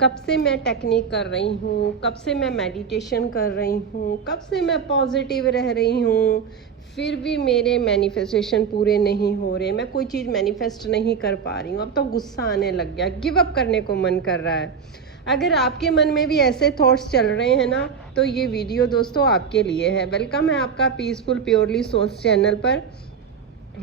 कब से मैं टेक्निक कर रही हूँ, कब से मैं मेडिटेशन कर रही हूँ, कब से मैं पॉजिटिव रह रही हूँ, फिर भी मेरे मैनिफेस्टेशन पूरे नहीं हो रहे, मैं कोई चीज़ मैनिफेस्ट नहीं कर पा रही हूँ। अब तो गुस्सा आने लग गया, गिव अप करने को मन कर रहा है। अगर आपके मन में भी ऐसे थॉट्स चल रहे हैं ना, तो ये वीडियो दोस्तों आपके लिए है। वेलकम है आपका पीसफुल प्योरली सोल्स चैनल पर।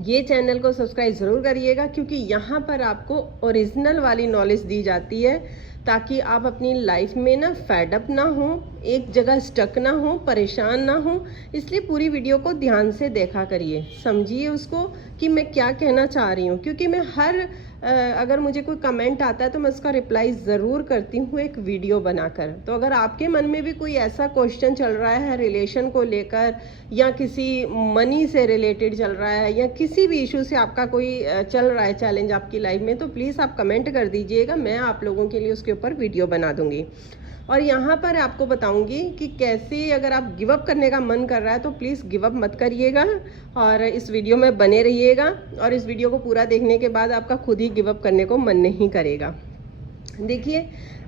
ये चैनल को सब्सक्राइब ज़रूर करिएगा, क्योंकि यहाँ पर आपको ओरिजिनल वाली नॉलेज दी जाती है, ताकि आप अपनी लाइफ में ना फेडअप ना हो, एक जगह स्टक ना हो, परेशान ना हो। इसलिए पूरी वीडियो को ध्यान से देखा करिए, समझिए उसको कि मैं क्या कहना चाह रही हूँ। क्योंकि मैं अगर मुझे कोई कमेंट आता है तो मैं उसका रिप्लाई ज़रूर करती हूँ एक वीडियो बनाकर। तो अगर आपके मन में भी कोई ऐसा क्वेश्चन चल रहा है रिलेशन को लेकर, या किसी मनी से रिलेटेड चल रहा है, या किसी भी इशू से आपका कोई चल रहा है चैलेंज आपकी लाइफ में, तो प्लीज़ आप कमेंट कर दीजिएगा, मैं आप लोगों के लिए उसके ऊपर वीडियो बना दूंगी। और यहाँ पर आपको बताऊंगी कि कैसे अगर आप गिव अप करने का मन कर रहा है तो प्लीज़ गिव अप मत करिएगा, और इस वीडियो में बने रहिएगा। और इस वीडियो को पूरा देखने के बाद आपका खुद ही गिव अप करने को मन नहीं करेगा। देखिए,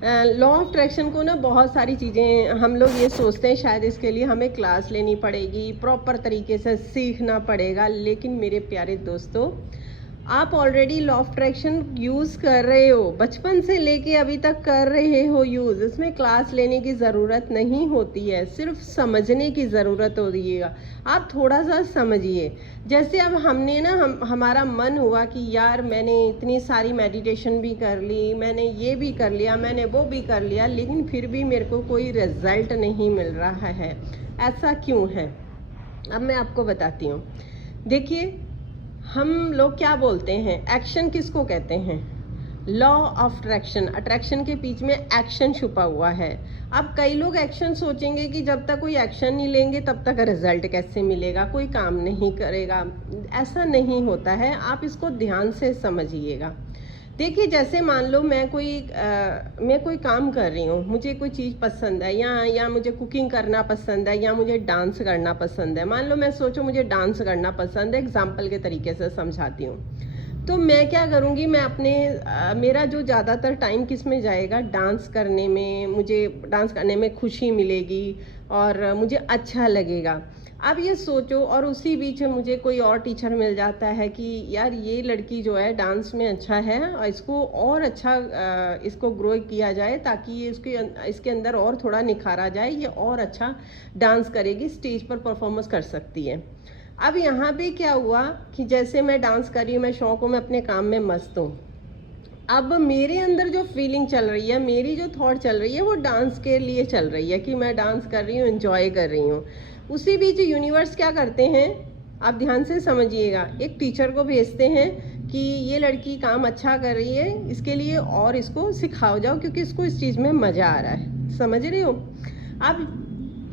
लॉ ऑफ अट्रैक्शन को ना बहुत सारी चीज़ें हम लोग ये सोचते हैं शायद इसके लिए हमें क्लास लेनी पड़ेगी, प्रॉपर तरीके से सीखना पड़ेगा। लेकिन मेरे प्यारे दोस्तों, आप already law of attraction use कर रहे हो, बचपन से लेके अभी तक कर रहे हो यूज़। इसमें क्लास लेने की ज़रूरत नहीं होती है, सिर्फ समझने की ज़रूरत होती है। आप थोड़ा सा समझिए। जैसे अब हमने ना हमारा मन हुआ कि यार मैंने इतनी सारी मेडिटेशन भी कर ली, मैंने ये भी कर लिया, मैंने वो भी कर लिया, लेकिन फिर भी मेरे को कोई रिजल्ट नहीं मिल रहा है। ऐसा क्यों है? अब मैं आपको बताती हूँ। देखिए, हम लोग क्या बोलते हैं, एक्शन किसको कहते हैं? Law of attraction. अट्रैक्शन के बीच में एक्शन छुपा हुआ है। अब कई लोग एक्शन सोचेंगे कि जब तक कोई एक्शन नहीं लेंगे तब तक रिजल्ट कैसे मिलेगा, कोई काम नहीं करेगा। ऐसा नहीं होता है, आप इसको ध्यान से समझिएगा। देखिए, जैसे मान लो मैं कोई काम कर रही हूँ, मुझे कोई चीज़ पसंद है, या मुझे कुकिंग करना पसंद है, या मुझे डांस करना पसंद है। मान लो मैं सोचो मुझे डांस करना पसंद है, एग्जाम्पल के तरीके से समझाती हूँ। तो मैं क्या करूँगी, मैं मेरा जो ज़्यादातर टाइम किस में जाएगा, डांस करने में। मुझे डांस करने में खुशी मिलेगी और मुझे अच्छा लगेगा। अब ये सोचो, और उसी बीच मुझे कोई और टीचर मिल जाता है कि यार ये लड़की जो है डांस में अच्छा है, और इसको और अच्छा इसको ग्रो किया जाए, ताकि ये इसके अंदर और थोड़ा निखारा जाए, ये और अच्छा डांस करेगी, स्टेज पर परफॉर्मेंस कर सकती है। अब यहाँ पे क्या हुआ कि जैसे मैं डांस कर रही हूँ, मैं शौक हूँ, मैं अपने काम में मस्त हूँ। अब मेरे अंदर जो फीलिंग चल रही है, मेरी जो थॉट चल रही है, वो डांस के लिए चल रही है कि मैं डांस कर रही हूँ, एंजॉय कर रही हूँ। उसी बीच यूनिवर्स क्या करते हैं, आप ध्यान से समझिएगा, एक टीचर को भेजते हैं कि ये लड़की काम अच्छा कर रही है, इसके लिए और इसको सिखाओ जाओ, क्योंकि इसको इस चीज़ में मज़ा आ रहा है। समझ रहे हो? अब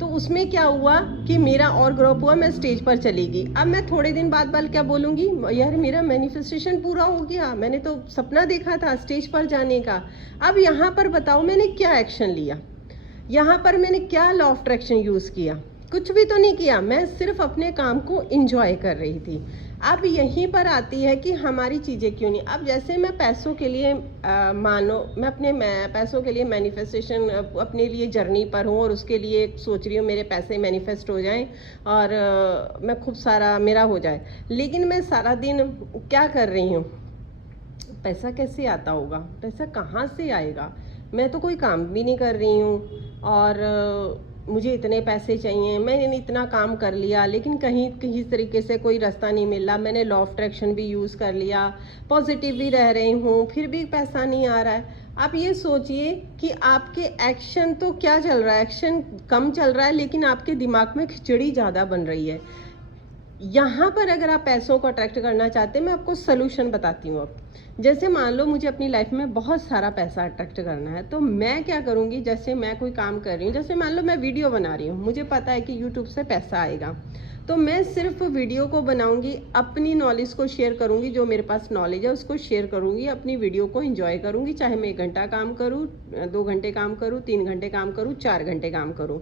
तो उसमें क्या हुआ कि मेरा और ग्रोप हुआ, मैं स्टेज पर चली गई। अब मैं थोड़े दिन बाद क्या बोलूँगी, यार मेरा मैनिफेस्टेशन पूरा हो गया, मैंने तो सपना देखा था स्टेज पर जाने का। अब यहाँ पर बताओ मैंने क्या एक्शन लिया, यहाँ पर मैंने क्या लॉ ऑफ अट्रैक्शन यूज़ किया? कुछ भी तो नहीं किया, मैं सिर्फ अपने काम को इंजॉय कर रही थी। अब यहीं पर आती है कि हमारी चीज़ें क्यों नहीं। अब जैसे मैं पैसों के लिए मानो मैं पैसों के लिए मैनिफेस्टेशन अपने लिए जर्नी पर हूँ, और उसके लिए सोच रही हूँ मेरे पैसे मैनिफेस्ट हो जाएं, और मैं खूब सारा मेरा हो जाए। लेकिन मैं सारा दिन क्या कर रही हूँ, पैसा कैसे आता होगा, पैसा कहाँ से आएगा, मैं तो कोई काम भी नहीं कर रही हूँ, और मुझे इतने पैसे चाहिए, मैंने इतना काम कर लिया, लेकिन कहीं किसी तरीके से कोई रास्ता नहीं मिल रहा। मैंने लॉ ऑफ अट्रैक्शन भी यूज़ कर लिया, पॉजिटिव भी रह रही हूँ, फिर भी पैसा नहीं आ रहा है। आप ये सोचिए कि आपके एक्शन तो क्या चल रहा है, एक्शन कम चल रहा है, लेकिन आपके दिमाग में खिचड़ी ज़्यादा बन रही है। यहाँ पर अगर आप पैसों को अट्रैक्ट करना चाहते हैं, मैं आपको सोल्यूशन बताती हूँ। अब जैसे मान लो मुझे अपनी लाइफ में बहुत सारा पैसा अट्रैक्ट करना है, तो मैं क्या करूँगी, जैसे मैं कोई काम कर रही हूँ, जैसे मान लो मैं वीडियो बना रही हूँ, मुझे पता है कि यूट्यूब से पैसा आएगा, तो मैं सिर्फ वीडियो को बनाऊंगी, अपनी नॉलेज को शेयर करूंगी, जो मेरे पास नॉलेज है उसको शेयर करूंगी, अपनी वीडियो को एंजॉय करूंगी, चाहे मैं 1 घंटा काम करूँ, 2 घंटे काम करूँ, 3 घंटे काम करूँ, 4 घंटे काम करूँ।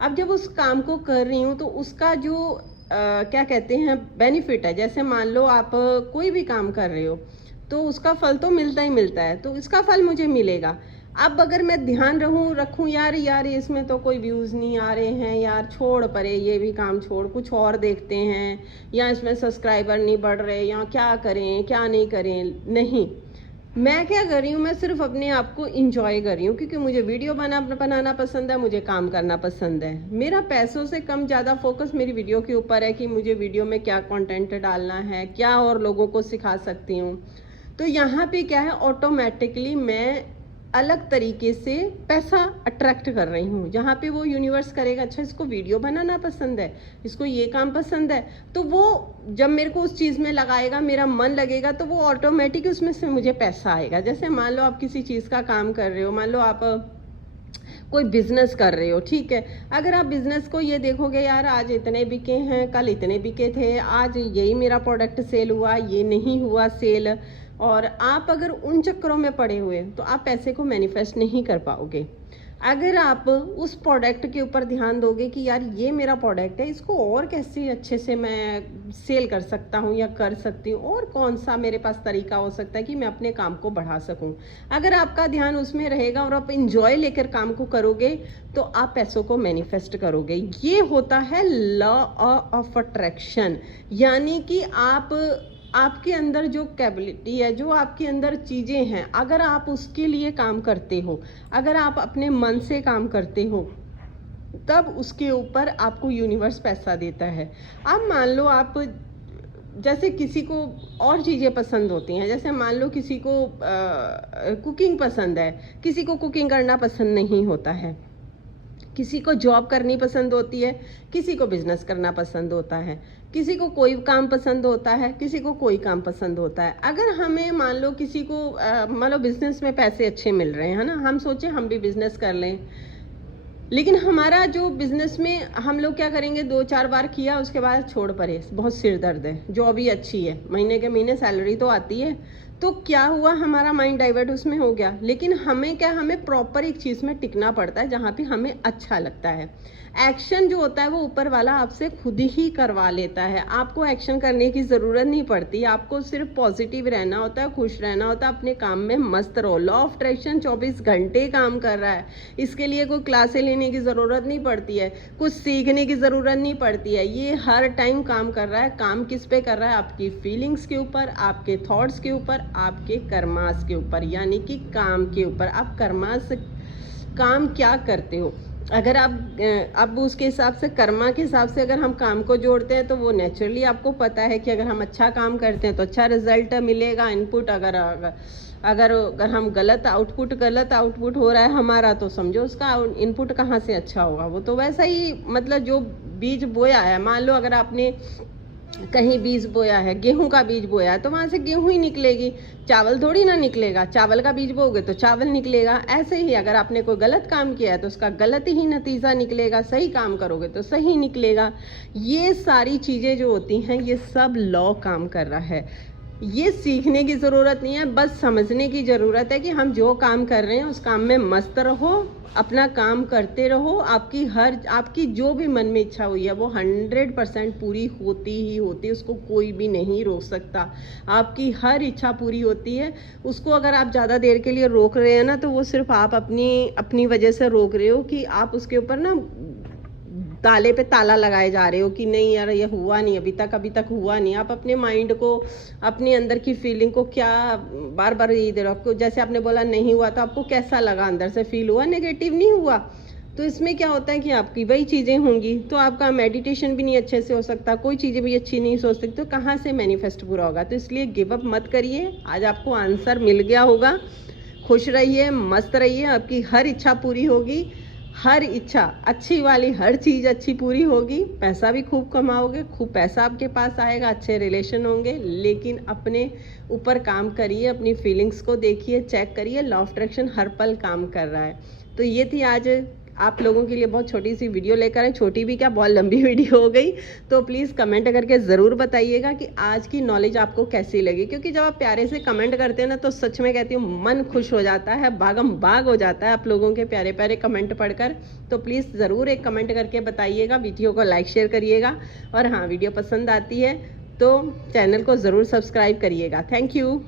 अब जब उस काम को कर रही हूँ तो उसका जो क्या कहते हैं बेनिफिट है, जैसे मान लो आप कोई भी काम कर रहे हो तो उसका फल तो मिलता ही मिलता है, तो इसका फल मुझे मिलेगा। अब अगर मैं ध्यान रखूं यार यार इसमें तो कोई व्यूज़ नहीं आ रहे हैं यार, छोड़ परे ये भी काम छोड़, कुछ और देखते हैं, या इसमें सब्सक्राइबर नहीं बढ़ रहे, या क्या करें क्या नहीं करें, नहीं, मैं क्या कर रही हूँ, मैं सिर्फ अपने आप को इंजॉय कर रही हूँ, क्योंकि मुझे वीडियो बनाना पसंद है, मुझे काम करना पसंद है। मेरा पैसों से कम ज़्यादा फोकस मेरी वीडियो के ऊपर है कि मुझे वीडियो में क्या कंटेंट डालना है, क्या और लोगों को सिखा सकती हूँ। तो यहाँ पे क्या है, ऑटोमेटिकली मैं अलग तरीके से पैसा अट्रैक्ट कर रही हूँ, जहाँ पे वो यूनिवर्स करेगा अच्छा इसको वीडियो बनाना पसंद है, इसको ये काम पसंद है, तो वो जब मेरे को उस चीज़ में लगाएगा, मेरा मन लगेगा, तो वो ऑटोमेटिक उसमें से मुझे पैसा आएगा। जैसे मान लो आप किसी चीज़ का काम कर रहे हो, मान लो आप कोई बिजनेस कर रहे हो, ठीक है, अगर आप बिजनेस को ये देखोगे यार आज इतने बिके हैं, कल इतने बिके थे, आज यही मेरा प्रोडक्ट सेल हुआ, ये नहीं हुआ सेल, और आप अगर उन चक्करों में पड़े हुए तो आप पैसे को मैनिफेस्ट नहीं कर पाओगे। अगर आप उस प्रोडक्ट के ऊपर ध्यान दोगे कि यार ये मेरा प्रोडक्ट है, इसको और कैसे अच्छे से मैं सेल कर सकता हूँ या कर सकती हूँ, और कौन सा मेरे पास तरीका हो सकता है कि मैं अपने काम को बढ़ा सकूँ, अगर आपका ध्यान उसमें रहेगा और आप इंजॉय लेकर काम को करोगे तो आप पैसों को मैनिफेस्ट करोगे। ये होता है लॉ ऑफ अट्रैक्शन, यानी कि आपके अंदर जो कैपेबिलिटी है, जो आपके अंदर चीज़ें हैं, अगर आप उसके लिए काम करते हो, अगर आप अपने मन से काम करते हो, तब उसके ऊपर आपको यूनिवर्स पैसा देता है। अब मान लो आप जैसे किसी को और चीज़ें पसंद होती हैं, जैसे मान लो किसी को कुकिंग पसंद है, किसी को कुकिंग करना पसंद नहीं होता है, किसी को जॉब करनी पसंद होती है, किसी को बिजनेस करना पसंद होता है, किसी को कोई काम पसंद होता है, किसी को कोई काम पसंद होता है। अगर हमें मान लो किसी को मान लो बिजनेस में पैसे अच्छे मिल रहे हैं, है ना, हम सोचे हम भी बिजनेस कर लें, लेकिन हमारा जो बिजनेस में हम लोग क्या करेंगे, 2-4 बार किया उसके बाद छोड़ पड़े, बहुत सिर दर्द है, जॉब भी अच्छी है, महीने के महीने सैलरी तो आती है, तो क्या हुआ, हमारा माइंड डाइवर्ट उसमें हो गया। लेकिन हमें क्या, हमें प्रॉपर एक चीज़ में टिकना पड़ता है जहाँ पे हमें अच्छा लगता है। एक्शन जो होता है वो ऊपर वाला आपसे खुद ही करवा लेता है, आपको एक्शन करने की ज़रूरत नहीं पड़ती, आपको सिर्फ पॉजिटिव रहना होता है, खुश रहना होता है, अपने काम में मस्त रहो। लॉ ऑफ अट्रैक्शन 24 घंटे काम कर रहा है, इसके लिए कोई क्लासें लेने की ज़रूरत नहीं पड़ती है, कुछ सीखने की ज़रूरत नहीं पड़ती है, ये हर टाइम काम कर रहा है। काम किस पे कर रहा है, आपकी फीलिंग्स के ऊपर, आपके थॉट्स के ऊपर, आपके कर्मास के ऊपर, यानी कि काम के ऊपर। आप कर्मास काम क्या करते हो, अगर आप अब उसके हिसाब से, कर्मा के हिसाब से अगर हम काम को जोड़ते हैं तो वो नेचुरली आपको पता है कि अगर हम अच्छा काम करते हैं तो अच्छा रिजल्ट मिलेगा, इनपुट। अगर हम गलत आउटपुट हो रहा है हमारा, तो समझो उसका इनपुट कहाँ से अच्छा होगा। वो तो वैसा ही, मतलब जो बीज बोया है, मान लो अगर आपने कहीं बीज बोया है, गेहूं का बीज बोया है, तो वहां से गेहूं ही निकलेगी, चावल थोड़ी ना निकलेगा। चावल का बीज बोओगे तो चावल निकलेगा। ऐसे ही अगर आपने कोई गलत काम किया है तो उसका गलत ही नतीजा निकलेगा, सही काम करोगे तो सही निकलेगा। ये सारी चीज़ें जो होती हैं, ये सब लॉ काम कर रहा है। ये सीखने की ज़रूरत नहीं है, बस समझने की ज़रूरत है कि हम जो काम कर रहे हैं उस काम में मस्त रहो, अपना काम करते रहो। आपकी जो भी मन में इच्छा हुई है वो 100% पूरी होती ही होती है, उसको कोई भी नहीं रोक सकता। आपकी हर इच्छा पूरी होती है, उसको अगर आप ज़्यादा देर के लिए रोक रहे हैं ना, तो वो सिर्फ आप अपनी वजह से रोक रहे हो, कि आप उसके ऊपर ना ताले पे ताला लगाए जा रहे हो कि नहीं यार ये हुआ नहीं, अभी तक हुआ नहीं। आप अपने माइंड को, अपने अंदर की फीलिंग को क्या बार बार ये दे रहे हो। आपको जैसे आपने बोला नहीं हुआ, तो आपको कैसा लगा, अंदर से फील हुआ, नेगेटिव नहीं हुआ। तो इसमें क्या होता है कि आपकी वही चीज़ें होंगी, तो आपका मेडिटेशन भी नहीं अच्छे से हो सकता, कोई चीज़ें भी अच्छी नहीं सोच सकती, तो कहाँ से मैनिफेस्ट पूरा होगा। तो इसलिए गिव अप मत करिए, आज आपको आंसर मिल गया होगा। खुश रहिए, मस्त रहिए, आपकी हर इच्छा पूरी होगी, हर इच्छा अच्छी वाली, हर चीज़ अच्छी पूरी होगी। पैसा भी खूब कमाओगे, खूब पैसा आपके पास आएगा, अच्छे रिलेशन होंगे। लेकिन अपने ऊपर काम करिए, अपनी फीलिंग्स को देखिए, चेक करिए, लॉ ऑफ अट्रैक्शन हर पल काम कर रहा है। तो ये थी आज आप लोगों के लिए बहुत छोटी सी वीडियो लेकर आए, छोटी भी क्या बहुत लंबी वीडियो हो गई। तो प्लीज़ कमेंट करके ज़रूर बताइएगा कि आज की नॉलेज आपको कैसी लगी, क्योंकि जब आप प्यारे से कमेंट करते हैं ना, तो सच में कहती हूँ मन खुश हो जाता है, बागम बाग हो जाता है आप लोगों के प्यारे प्यारे कमेंट पढ़कर। तो प्लीज़ ज़रूर एक कमेंट करके बताइएगा, वीडियो को लाइक शेयर करिएगा, और हाँ वीडियो पसंद आती है तो चैनल को ज़रूर सब्सक्राइब करिएगा। Thank you.